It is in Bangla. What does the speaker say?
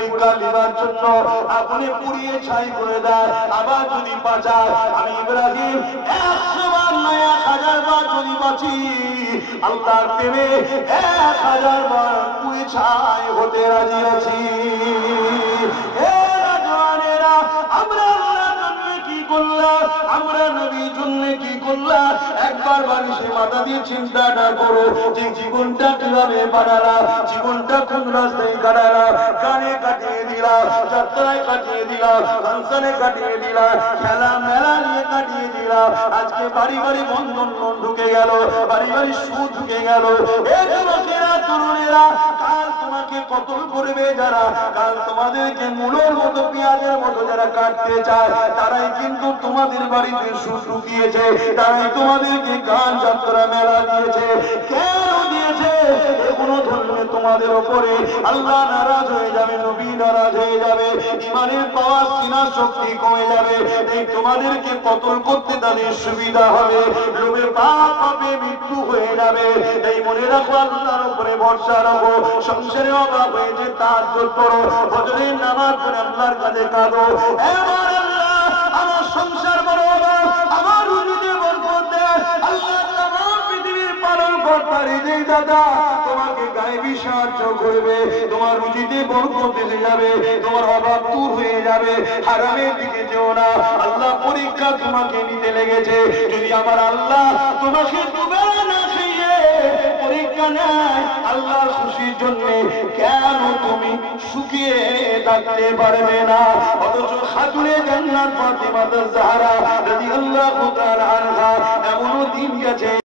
পরীক্ষা নেবার জন্য আগুনে পুড়িয়ে ছাই করে দেয়, আবার যদি বাঁচায়, আমি ইব্রাহিম 100 বার নয় 1000 বার যদি বাঁচি, আল্লাহর প্রেমে 1000 বার পুড়ে ছাই হতে রাজি আছি। আমরা আল্লাহর জন্য কি করলাম, আমরা নবীর জন্য কি করলাম, একবার বালিশে মাথা দিয়ে চিন্তাটা করো যে জীবনটা কিভাবে বানালাম, জীবনটা কোন রাস্তায় কাটালাম, গানে কাটিয়ে দিলাম, যাত্রায় কাটিয়ে দিলাম, ফাংশনে কাটিয়ে দিলাম, খেলা মেলা নিয়ে কাটিয়ে দিলাম। আজকে বাড়ি বাড়ি বন্ধন ঢুকে গেল, বাড়ি বাড়ি সুদ ঢুকে গেল। এই যুবকেরা তরুণেরা কাল তোমাকে কতল করবে যারা, কাল তোমাদেরকে মূলের মতো পেঁয়াজের মতো যারা কাটতে চায়, তারাই কিন্তু তোমাদের বাড়িতে সুদ ঢুকিয়েছে, তারাই তোমাদেরকে গান যাত্রা মেলা দিয়েছে। কেন দিয়েছে? এগুলো ধরলে তোমাদের ওপরে আল্লাহ নারাজ হয়ে যাবে, নবী নারাজ হয়ে যাবে, ইমানের পাওয়ার সিনা শক্তি কমে যাবে। এই তোমাদেরকে কতল করতে তাদের সুবিধা হবে, লোভে পাপ হবে, মৃত্যু হয়ে যাবে। এই মনে রাখো, আল্লাহর উপরে ভরসা রাখো। সংসারে অভাব হয়েছে, তাহাজ্জুদ পড়ো, ফজরের নামাজ পড়ে আল্লাহর কাছে কাঁদো। এবার আল্লাহ আমার সংসার বড় অভাব, আমার রুজিতে বরকত দেয়। আল্লাহ তামাম পৃথিবীর পালন কর্তার এই দাদা তোমাকে গায়েবী সাহায্য করবে, তোমার রুজিতে বরকত এসে যাবে, তোমার অভাব দূর হয়ে যাবে। হারামের দিকে যেও না, আল্লাহ পরীক্ষা তোমাকে নিতে লেগেছে। যদি আমার আল্লাহ তোমাকে দুবার না খেয়ে পরীক্ষা নেয় আল্লাহর খুশির জন্য, কেন তুমি শুকিয়ে থাকতে পারবে না? অথচ খাতুনে জান্নাত ফাতিমা জাহরা রাদিয়াল্লাহু তাআলা আনহা এমনও দিন গেছে